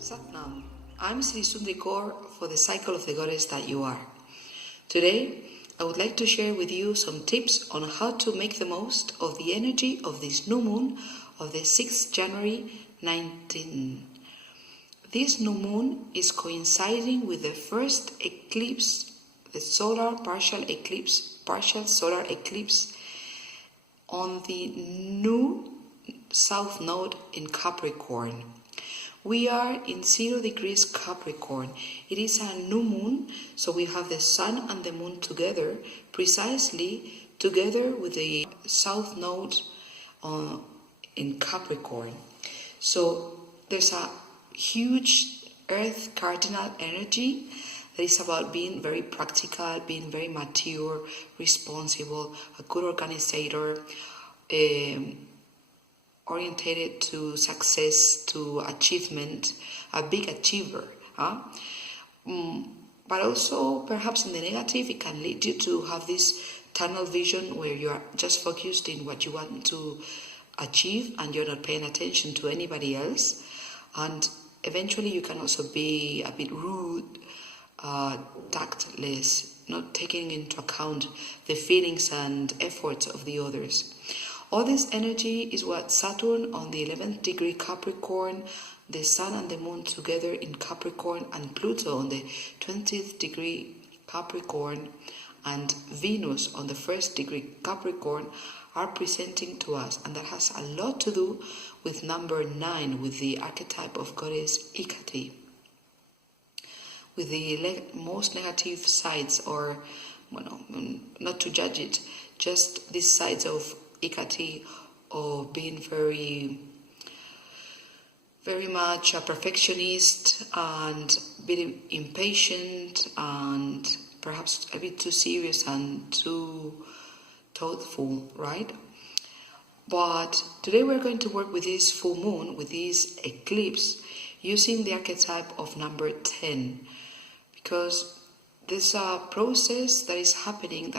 Satnam, I'm Sri Sundrikor for the cycle of the goddess that you are. Today, I would like to share with you some tips on how to make the most of the energy of this new moon of the 6th January 19. This new moon is coinciding with the first eclipse, the solar partial solar eclipse on the new south node in Capricorn. We are in 0 degrees Capricorn. It is a new moon, so we have the sun and the moon together, precisely together with the south node in Capricorn. So there's a huge earth cardinal energy that is about being very practical, being very mature, responsible, a good organizer, orientated to success, to achievement, a big achiever. But also, perhaps in the negative, it can lead you to have this tunnel vision where you are just focused in what you want to achieve and you're not paying attention to anybody else. And eventually you can also be a bit rude, tactless, not taking into account the feelings and efforts of the others. All this energy is what Saturn on the 11th degree Capricorn, the Sun and the Moon together in Capricorn, and Pluto on the 20th degree Capricorn, and Venus on the 1st degree Capricorn are presenting to us. And that has a lot to do with number 9, with the archetype of goddess Hecate, with the most negative sides, or, not to judge it, just these sides of Hecate, of being very much a perfectionist and being impatient and perhaps a bit too serious and too thoughtful, right? But today we're going to work with this full moon, with this eclipse, using the archetype of number 10, because there's a process that is happening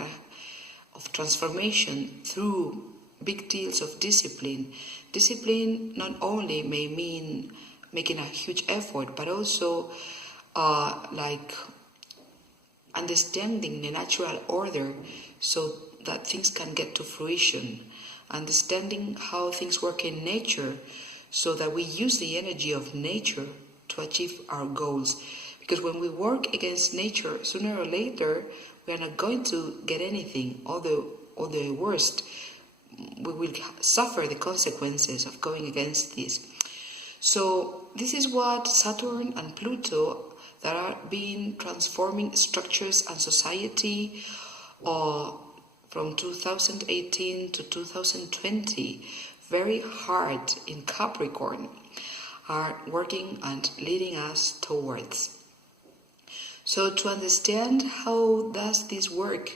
of transformation through big deals of discipline. Discipline not only may mean making a huge effort, but also like understanding the natural order so that things can get to fruition. Understanding how things work in nature so that we use the energy of nature to achieve our goals. Because when we work against nature, sooner or later, we are not going to get anything, or the worst. We will suffer the consequences of going against this. So this is what Saturn and Pluto, that are being transforming structures and society from 2018 to 2020, very hard in Capricorn, are working and leading us towards. So to understand how does this work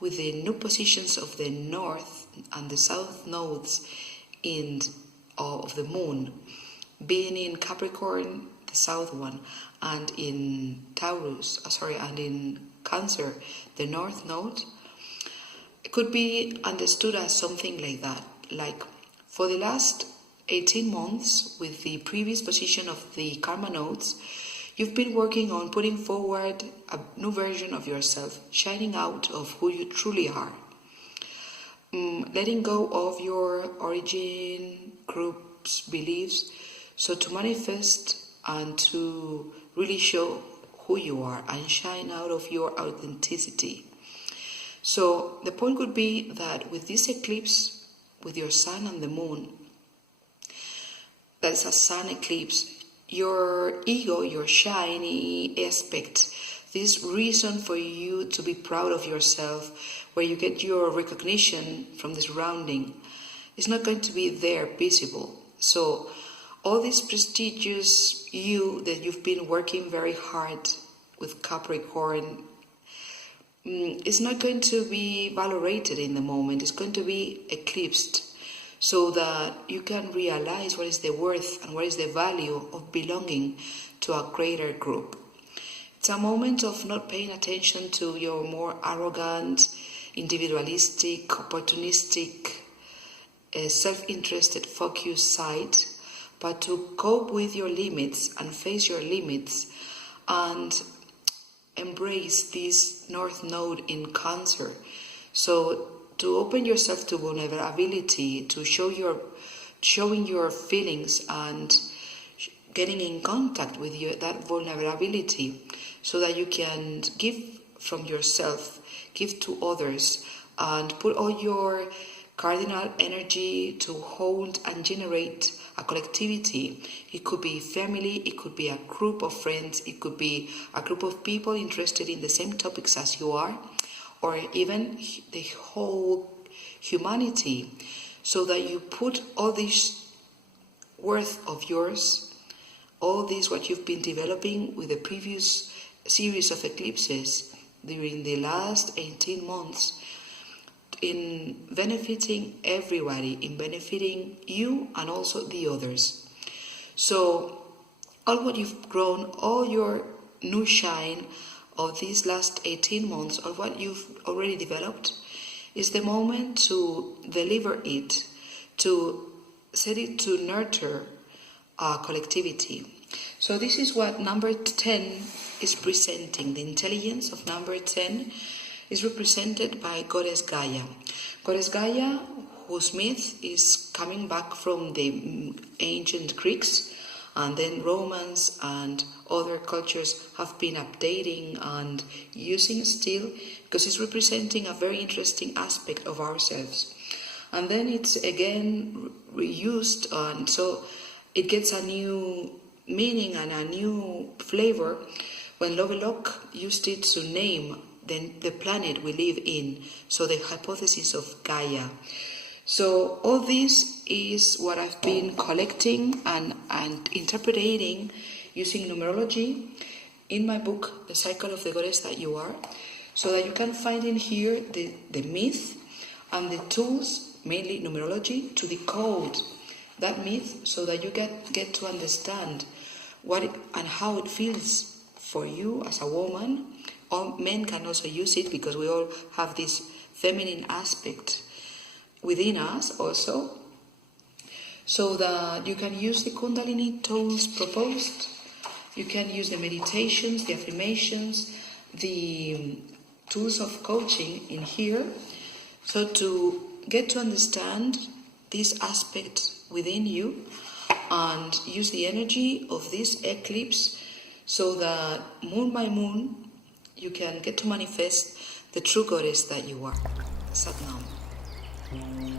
with the new positions of the north and the south nodes of the moon, being in Capricorn, the south one, and in and in Cancer, the north node, it could be understood as something like that. Like, for the last 18 months, with the previous position of the karma nodes, you've been working on putting forward a new version of yourself, shining out of who you truly are. Letting go of your origin, groups, beliefs, so to manifest and to really show who you are and shine out of your authenticity. So the point could be that with this eclipse, with your sun and the moon, that's a sun eclipse, your ego, your shiny aspect, this reason for you to be proud of yourself, where you get your recognition from the surrounding, is not going to be there visible. So all this prestigious you that you've been working very hard with Capricorn is not going to be valorated in the moment. It's going to be eclipsed, so that you can realize what is the worth and what is the value of belonging to a greater group. It's a moment of not paying attention to your more arrogant, individualistic, opportunistic, self-interested, focused side, but to cope with your limits and face your limits and embrace this North Node in Cancer. So to open yourself to vulnerability, to showing your feelings and getting in contact with that vulnerability, so that you can give from yourself, give to others, and put all your cardinal energy to hold and generate a collectivity. It could be family, it could be a group of friends, it could be a group of people interested in the same topics as you are, or even the whole humanity, so that you put all this worth of yours, all this what you've been developing with the previous series of eclipses during the last 18 months, in benefiting everybody, in benefiting you and also the others. So all what you've grown, all your new shine of these last 18 months, or what you've already developed, is the moment to deliver it, to set it to nurture our collectivity. So this is what number 10 is presenting. The intelligence of number 10 is represented by Goddess Gaia. Goddess Gaia, whose myth is coming back from the ancient Greeks, and then Romans and other cultures have been updating and using still, because it's representing a very interesting aspect of ourselves. And then it's again reused, and so it gets a new meaning and a new flavor when Lovelock used it to name the planet we live in, so the hypothesis of Gaia. So all this is what I've been collecting and interpreting using numerology in my book, The Cycle of the Goddess That You Are, so that you can find in here the myth and the tools, mainly numerology, to decode that myth, so that you get to understand what and how it feels for you as a woman. All men can also use it, because we all have this feminine aspect within us also, so that you can use the Kundalini tools proposed. You can use the meditations, the affirmations, the tools of coaching in here, so to get to understand this aspect within you and use the energy of this eclipse, so that moon by moon you can get to manifest the true goddess that you are. Sat Nam.